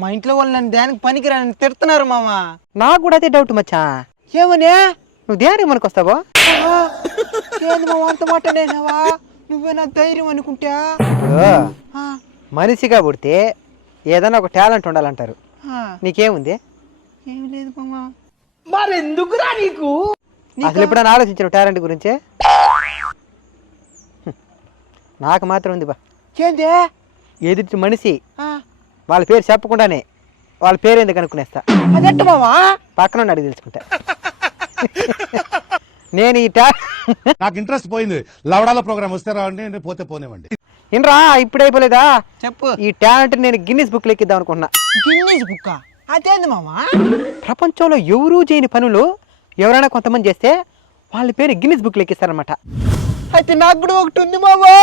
మా ఇంట్లో వాళ్ళు నన్ను దేనికి పనికిరాని తిడుతున్నారు మామ. నాకు కూడా అదే డౌట్ మచ్చా. ఏమనే నువ్వు దేనికి మనకు వస్తావో? ఏంది మామ అంత మాట నేనవా? నువ్వే నా ధైర్యం అనుకుంటా. మనిషిగా పుడితే ఏదైనా ఒక టాలెంట్ ఉండాలంటారు. నీకేముంది? ఏమి లేదు మామ. మరెందుకురా నీకు? అసలు ఎప్పుడైనా ఆలోచించారు టాలెంట్ గురించి? నాకు మాత్రం ఉంది బా. ఏంది? ఎదుటి మనిషి వాళ్ళ పేరు చెప్పకుండానే వాళ్ళ పేరు ఎందుకు అనుకునేస్తా. అదట్టు మామా? పక్కన అడిగి తెలుసుకుంటా. నేను ఈ నాకు ఇంట్రెస్ట్ పోయింది. లవడాల ప్రోగ్రామ్ వస్తే రావండి, పోతే పోనివ్వండి. ఇన్రా ఇప్పుడు అయిపోలేదా? చెప్పు. ఈ టాలెంట్ నేను గిన్నిస్ బుక్ ఎక్కిద్దాం అనుకున్నా. Guinness book? అదేంది మామా? ప్రపంచంలో ఎవరూ చేయని పనులు ఎవరైనా కొంతమంది చేస్తే వాళ్ళ పేరు గిన్నిస్ బుక్ ఎక్కిస్తారనమాట. అయితే నాకు కూడా ఒకటి ఉంది మామా.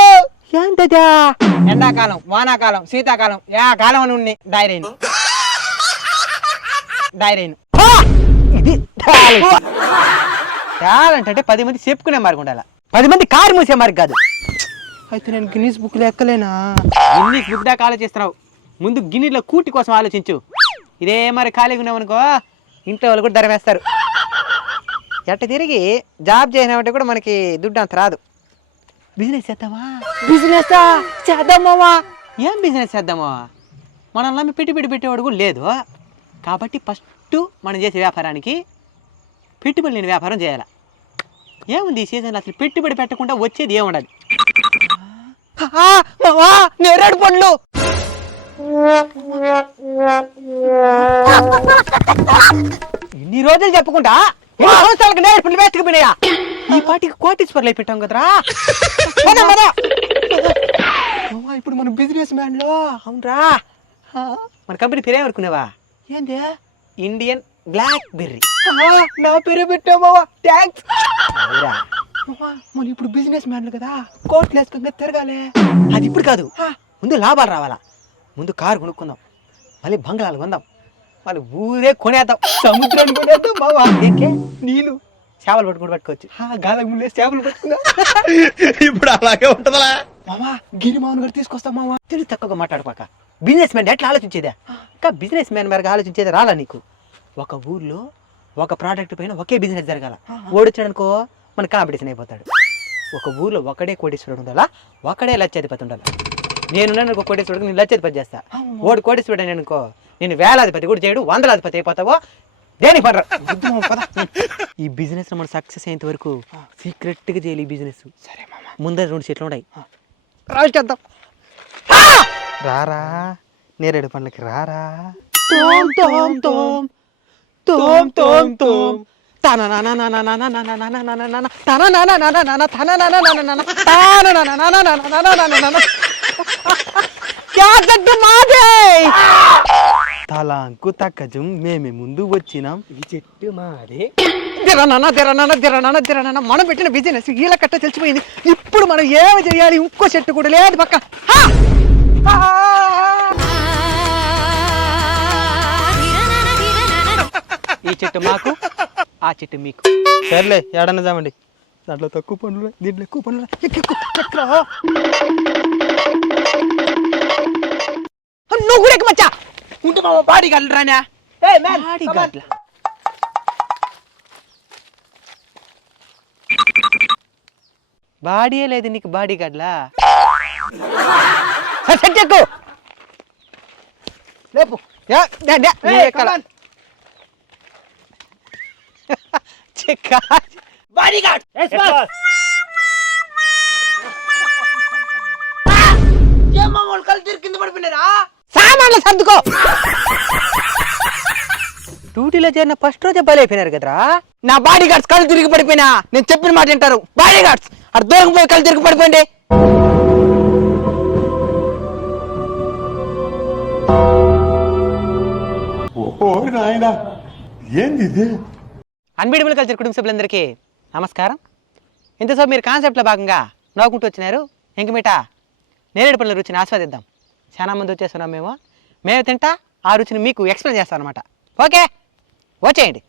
ఏంటదా? ఎండాకాలం, వానాకాలం, శీతాకాలం, యా కాలం అని ఉన్నాయి డైరీను. ఇది టాలెంట్ అంటే 10 మంది చెప్పుకునే మార్గం ఉండాలి, 10 మంది కారు మూసే మార్గం కాదు. అయితే నేను గిన్నీస్ బుక్ లో ఎక్కలేనా? గిన్నీస్ బుక్ దాకా ఆలోచిస్తున్నావు, ముందు గిన్నెలో కూటి కోసం ఆలోచించు. ఇదే మరి ఖాళీగా ఉన్నామనుకో ఇంట్లో వాళ్ళు కూడా ధర వేస్తారు. ఎట్ట తిరిగి జాబ్ చేయనామంటే కూడా మనకి దుడ్డు అంత రాదు. బిజినెస్ చేద్దామా? బిజినెస్ చేద్దాం మామా. ఏం బిజినెస్ చేద్దామా? మనల్ని నమ్మి పెట్టేవాడు కూడా లేదు. కాబట్టి ఫస్ట్ మనం చేసే వ్యాపారానికి పెట్టుబడి లేని వ్యాపారం చేయాలి. ఏముంది ఈ సీజన్లో అసలు పెట్టుబడి పెట్టకుండా వచ్చేది ఏముండదు. మామా నేరేడు పండ్లు. ఇన్ని రోజులు చెప్పుకుంటా సంవత్సరాలకు నేరేడు పండ్లు వేసుకుపోయినాయా? ఈ పాటికి కోటీశ్వర్లు అయిపెట్టాం కదరా. ఇప్పుడు మన బిజినెస్ మ్యాన్ లో. అవునరా, మన కంపెనీ పేరే అనుకునేవా? ఏంది? Indian BlackBerry. నా పేరే పెట్టావు మావా, థ్యాంక్స్. మనం ఇప్పుడు బిజినెస్ మ్యాన్లు కదా, కోట్లు వేసుకుంటే తిరగాలి. అది ఇప్పుడు కాదు, ముందు లాభాలు రావాలా. ముందు కారు కొనుక్కుందాం, మళ్ళీ బంగ్లాలు కొందాం, మళ్ళీ ఊరే కొనేద్దాం, సముద్రాన్ని కొనేద్దాం మావా. ఏంటి నీళ్ళు చేపలు పట్టుకోవచ్చు. గాలకు ముందే చేపలు పట్టుకుందాం. ఇప్పుడు అలాగే ఉంటుందా మామా? గిరి మామన్ గారు తీసుకొస్తాం మావా. తెలివి తక్కువగా మాట్లాడుకోక. బిజినెస్ మ్యాన్ ఎట్లా ఆలోచించేదా? ఇంకా బిజినెస్ మ్యాన్ మేరకు ఆలోచించేది రాలా నీకు? ఒక ఊర్లో ఒక ప్రోడక్ట్ పైన ఒకే బిజినెస్ జరగాల. ఓడిచ్చాడనుకో మన కాంపిటీషన్ అయిపోతాడు. ఒక ఊర్లో ఒకడే కోటీశ్వరుడు ఉండాలా, ఒకడే లక్షాధిపతి ఉండాలి. నేనున్నాను ఒక కోటీశ్వరుడు, నేను లక్షాధిపతి చేస్తా. ఓడి కోటీశ్వరుడు నేను అనుకో, నేను వేలాధిపతి కూడా చేయడు, 100,000 అయిపోతావో. దేనికి పడరా? ఈ బిజినెస్ మనం సక్సెస్ అయ్యేంత వరకు సీక్రెట్ గా చేయాలి ఈ బిజినెస్. సరే మామా. ముందర 2 చెట్లు ఉన్నాయి, రాజేద్దాం. రారా నేరేడు పండ్లకి రారా. తోమ్ తోమ్ తోమ్ తోమ్ తోమ్ తోమ్. తలాంకు తక్కజం మేమే ముందు వచ్చినాం, ఈ చెట్టు మాది. దిరనాన్న మనం పెట్టిన బిజినెస్ వీళ్ళ కట్ట తెలిసిపోయింది. ఇప్పుడు మనం ఏమి చేయాలి? ఇంకో చెట్టు కూడా లేదు పక్క. ఈ చెట్టు మాకు, ఆ చెట్టు మీకు. సర్లే ఏడన్నా జామండి. దాంట్లో తక్కువ పనులు, దీంట్లో ఎక్కువ పనులు. నువ్వు కూడా ఎక్కమచ్చా. ఉంటే మామ బాడీ గార్డ్ రానా? బాడీ గార్డ్ బాడీయే లేదు నీకు, బాడీ గార్డ్లా? చెట్టు లేపు. బాడీ గార్డ్ కింద పడిపోయినారా? సామాన్లు సర్దుకో. డ్యూటీలో చేరిన ఫస్ట్ రోజే బలైపోయినారు కదరా. నా బాడీ గార్డ్స్ కళ్ళు తిరిగి పడిపోయినా. నేను చెప్పిన మాట వింటారు. బాడీ గార్డ్స్ అటు దూరం పోయి కళ్ళు తిరిగి పడిపోయింది. అన్బీటబుల్ కల్చర్ కుటుంబ సభ్యులందరికీ నమస్కారం. ఇంతసేపు మీరు కాన్సెప్ట్లో భాగంగా నవ్వుకుంటూ వచ్చినారు. ఇంక మీట నేరేడు పళ్ళ రుచిని ఆస్వాదిద్దాం. చాలా మంది వచ్చేస్తున్నాం మేము తింటా ఆ రుచిని మీకు ఎక్స్ప్లెయిన్ చేస్తాం అనమాట. ఓకే, వచ్చేయండి.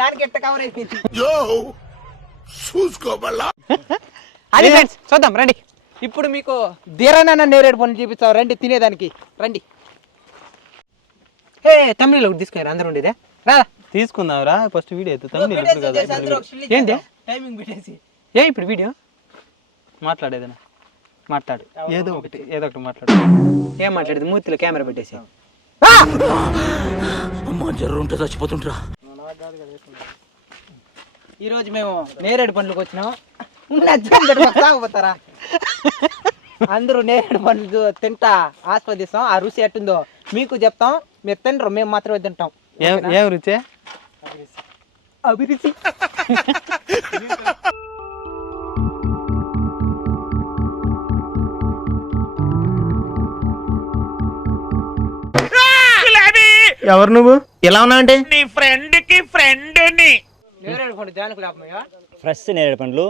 దానికి ఎట్ట కవర్ అయిపోయింది. అది ఫ్రెండ్స్ చూద్దాం రండి. ఇప్పుడు మీకు ధీరనన్న నేరేడు పండ్లు చూపిస్తావు రండి తినేదానికి రండి. హే తమిళలో ఒకటి తీసుకున్నారు అందరూ ఉండేదే రా. తీసుకుందాంరా ఫస్ట్ వీడియో అయితే తమిళ ఇప్పుడు కదా ఏంటి టైమింగ్ పెట్టేసి ఏ ఇప్పుడు వీడియో మాట్లాడేదనా మాట్లాడు. ఏదో ఒకటి మాట్లాడు. ఏం మాట్లాడేది మూర్తిలో కెమెరా పెట్టేసి. ఈరోజు మేము నేరేడు పండ్లకు వచ్చినాం. సాగుపోతారా అందరూ నేరేడు పండ్లు తింటా ఆస్వాదిస్తాం. ఆ రుచి ఎట్టుందో మీకు చెప్తాం. మీరు తినరు, మేము మాత్రమే తింటాం. ఏం రుచి? అభిరుచి. ఎవరు నువ్వు ఎలా ఉన్నావు అంటే? నేరేడు పండు జానకు లాభమయ్యా. ఫ్రెష్ నేరేడు పండ్లు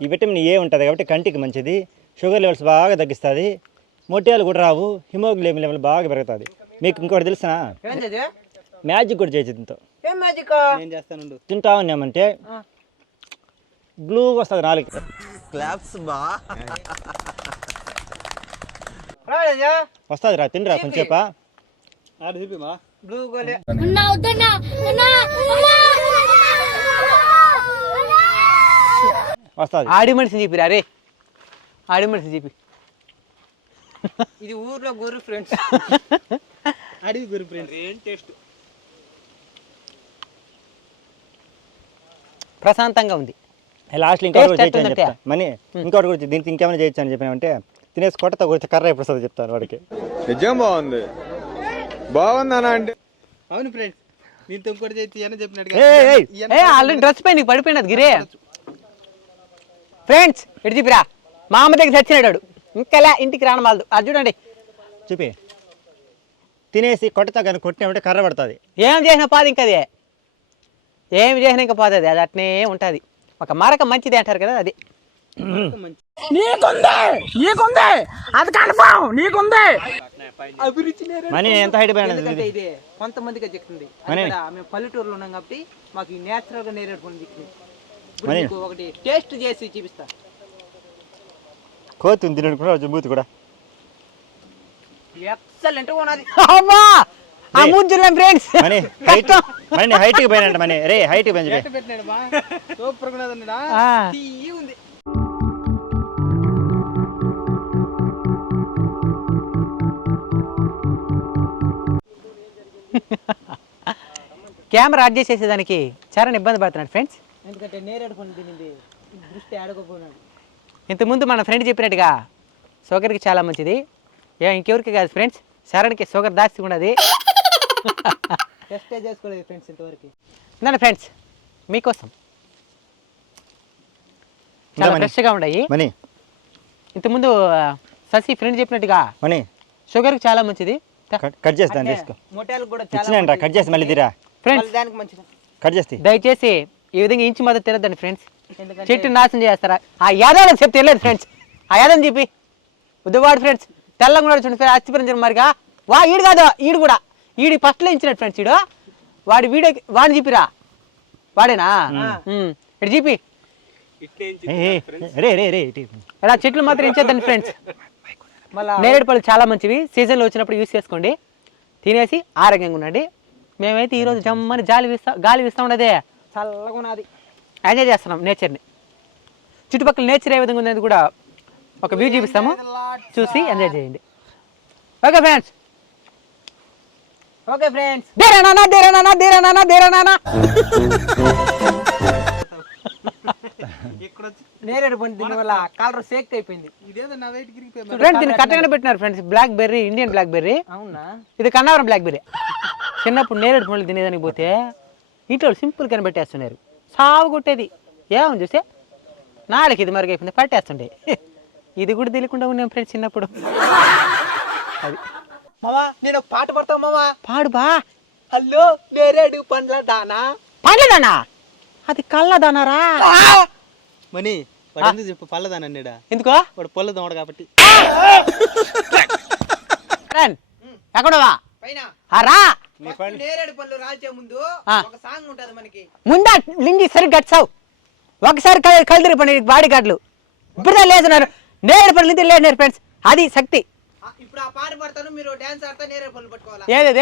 ఈ విటమిన్ ఏ ఉంటుంది కాబట్టి కంటికి మంచిది, షుగర్ లెవెల్స్ బాగా తగ్గిస్తుంది, మొట్టియాలు కూడా రావు, హిమోగ్లోబిన్ లెవెల్ బాగా పెరుగుతుంది. మీకు ఇంకోటి తెలుసా? ఏం చేద్ది? మ్యాజిక్ కూడా చేయొచ్చు దీంతో. ఏం మ్యాజిక్? ఏం చేస్తానుండు. తింటా ఉన్నామంటే బ్లూ వస్తుంది నాలుగు. రాజా వస్తుంది రా, తిండిరా కొంచెంసేపా. బ్లూ గోలే. వస్తుంది. ఆడి మనిషిని చెప్పిరా రే, ఆడి మనిషిని చెప్పి. ఇది ఊర్లో గురు ఫ్రెండ్స్. అడిగి గురు ఫ్రెండ్స్ ఏం టేస్ట్. ప్రశాంతంగా ఉంది. లాస్ట్లో ఇంకోటి కూడా Taste చేయొచ్చు అని ఎట్టుందంటే? చెప్తా. మనీ ఇంకోటి కూడా దీనికి ఇంకేమైనా చేయొచ్చు అని చెప్పినామంటే తినేసి కొట్టతో కూడా కర్ర ఎప్పుడు వస్తుంది చెప్తాను వాడికి. నిజం బాగుంది బాగుందనా అంటే అవును ఫ్రెండ్స్, దీంతో ఇంకోటి చేసి అని చెప్పినట్టుగా ఏయ్, ఏయ్. ఏ ఆల్రెడీ డ్రెస్ పై నీకు పడిపోయినది గిరే. ఫ్రెండ్స్ ఇటు చెప్పిరా, మా అమ్మ దగ్గర చచ్చినాడు ఇంకెలా ఇంటికి రాను వాళ్ళు. అది చూడండి చూపి తినేసి కొట్టతో కానీ కొట్టినామంటే కర్ర పడుతుంది. ఏం చేసినా పాదు ఇంకా అది, ఏమి చేసినా ఇంకా పోతుంది అది అట్నే ఉంటుంది. ఒక మరక మంచిది అంటారు కదా అది. అభిరుచి నేరేడు మనీ ఎంత హైట్ ఎందుకంటే పోయినా ఇది కొంతమందికి చెప్తుంది. మనీ. మేము పల్లెటూరులో ఉన్నాం కాబట్టి మాకు ఈ నేచురల్ గా నేరేడు పండు చిక్కింది. ఇప్పుడు మనీ. మీకు ఒకటి టేస్ట్ చేసి చూపిస్తా. కోతుంది తినడు కూడా జంబూతి కూడా. ఎక్సలెంట్ గా ఉన్నది. అమ్మా ఆ ముంజులేం ఫ్రెండ్స్ మనీ హైట్ మనీ హైట్కి పోయినంట. మనీ రే హైట్కి పోయింది. పెట్టినాడు బా సూపర్ గా ఉన్నదా. తీయగా ఉంది. కెమెరా అడ్జస్ట్ చేసేదానికి చాలా ఇబ్బంది పడుతున్నాడు ఫ్రెండ్స్. ఎందుకంటే నేరేడు పండు తినింది దృష్టి ఆడకపోయినాడు. ఇంతకుముందు మన ఫ్రెండ్ చెప్పినట్టుగా షుగర్కి చాలా మంచిది. ఇంకెవరికి కాదు ఫ్రెండ్స్, శరణ్కి షుగర్ దాచి ఉన్నది. టెస్ట్ చేసుకోలేదు ఫ్రెండ్స్ ఇంతవరకు. ఇందండి ఫ్రెండ్స్ మీకోసం చాలా ఫ్రెష్గా ఉన్నాయి. మనీ ఇంతకుముందు శశి ఫ్రెండ్ చెప్పినట్టుగా మనీ షుగర్కి చాలా మంచిది. కట్ చేసి దాన్ని తీసుకో. మొట్టాలకు కూడా ఇచ్చినండి రా, కట్ చేసి మళ్ళీ తీరా. ఫ్రెండ్స్ మళ్ళీ దానికి మంచిది. కట్ చేసి దయచేసి ఈ విధంగా ఇంచి మద్దతు తినద్దండి ఫ్రెండ్స్. ఎందుకంటే చెట్టు నాశనం చేస్తారా? ఆ యాదవ్ చెప్తే తెలియదు ఫ్రెండ్స్. ఆ యాదవ్ చెప్పి ఉద్దువాడు ఫ్రెండ్స్ తెల్లంగా ఉన్నాడు చూడండి ఫ్రెండ్స్. అస్థిపరించడం మరిగా వా ఈడు కాదు, ఈడు కూడా ఈడి ఫస్ట్లో ఇచ్చినట్టు ఫ్రెండ్స్. ఈడు వాడి వీడియో వాడిని చెప్పిరా, వాడేనా ఇటు చెప్పి. రే రే రే ఇలా చెట్లు మాత్రం ఇచ్చేద్దండి ఫ్రెండ్స్. మళ్ళా నేరేడు పళ్ళు చాలా మంచివి, సీజన్లో వచ్చినప్పుడు యూస్ చేసుకోండి, తినేసి ఆరోగ్యంగా ఉండండి. మేమైతే ఈరోజు జమ్మని గాలి వీస్తూ ఉండదే, చల్లగా ఉన్నది. ఎంజాయ్ చేస్తున్నాం నేచర్ని. చుట్టుపక్కల నేచర్ ఏ విధంగా ఉందని కూడా ఒక వ్యూ చూపిస్తాము, చూసి ఎంజాయ్ చేయండి. Okay friends. Okay friends. దేరానా దేరానా దేరానా దేరానా. నేరేడు పండు తిన వల్ల కలర్ సేక్ అయిపోయింది. ఇదేదో నా వెయిట్ గిరిగిపోయి ఫ్రెండ్స్ దీన్ని కట్టగానే పెట్టినారు friends. BlackBerry, Indian BlackBerry. అవునా? ఇది కన్నవరం బ్లాక్ బెర్రీ. చిన్నప్పుడు నేరేడు పండ్లు తినేదానికి పోతే ఇంట్లో సింపుల్ గా పెట్టేస్తున్నారు, సాగు కొట్టేది. ఏమని చూస్తే నాలుగు ఇది మరుగు అయిపోయింది పట్టేస్తుండే. ఇది కూడా తెలియకుండా ఉన్నాం ఫ్రెండ్స్ చిన్నప్పుడు. అది మామా నేను పాట పడతావు మామా. పాడు బా. హలో నేరేడు పండ్ల దానా. పండ్లదానా? అది కళ్ళదానారా? మనీ వాడు ఎందుకు చెప్పు పల్లదానన్నాడా? ఎందుకో? వాడు పొల్లదోమడు కాబట్టి. ఎక్కడవా పైన రా. నేరేడు పళ్ళు రాల్చే ముందు ఆ. ఒక సాంగ్ ఉంటది మనకి. ముందా లింగి సరిగ్గా గట్సావు. ఒకసారి కళ్ళు తిరిగి పడి బాడీ గార్డులు ఇప్పుడు లేచున్నారు. నేరేడు పళ్ళు నిద్ర లేచినారు ఫ్రెండ్స్. అది శక్తి. ఇప్పుడు ఆ పాట పడతాను, మీరు డాన్స్ ఆడతా, నేరేడు పళ్ళు పట్టుకోవాలా. ఏది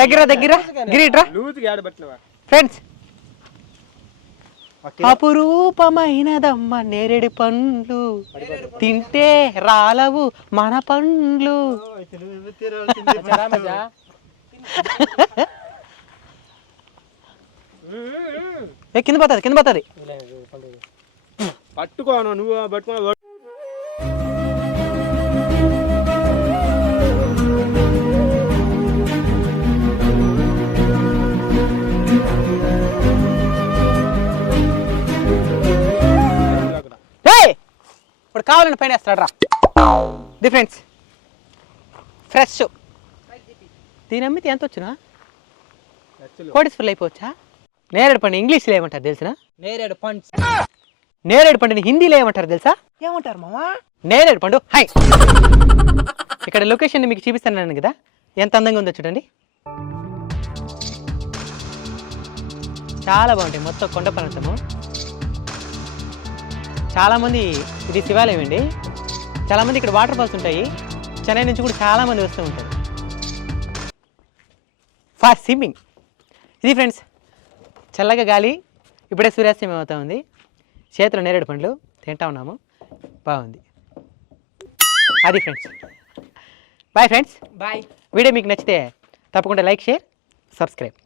దగ్గర దగ్గర గిరిట్రా ఫ్రెండ్స్. అపురూపమైనదమ్మ నేరేడు పండ్లు, తింటే రాలవు మన పండ్లు. కింద పోతుంది కింద పోతుంది. పట్టుకోను నువ్వు పట్టుకో. ఇప్పుడు కావాలని పైన వేస్తాడు రా. Difference fresh. దీని అమ్మితే ఎంత వచ్చినా కోటిస్ ఫుల్ అయిపోవచ్చా? నేరేడు పండు ఇంగ్లీష్లో ఏమంటారు తెలిసిన? నేరేడు పండు. నేరేడు పండుని హిందీలో ఏమంటారు తెలుసా? ఏమంటారు మావా? నేరేడు పండు. హై, ఇక్కడ లొకేషన్ మీకు చూపిస్తాను కదా, ఎంత అందంగా ఉందో చూడండి. చాలా బాగుంటాయి. మొత్తం కొండ ప్రాంతము. చాలామంది, ఇది శివాలయం అండి. చాలామంది ఇక్కడ వాటర్ ఫాల్స్ ఉంటాయి. చెన్నై నుంచి కూడా చాలామంది వస్తూ ఉంటారు ఫర్ స్విమ్మింగ్. ఇది ఫ్రెండ్స్ చల్లగా గాలి. ఇప్పుడే సూర్యాస్తమయం అవుతా ఉంది. చేతిలో నేరేడు పండ్లు తింటా ఉన్నాము. బాగుంది. అది friends. Bye friends. Bye. Video మీకు నచ్చితే తప్పకుండా లైక్, షేర్, సబ్స్క్రైబ్.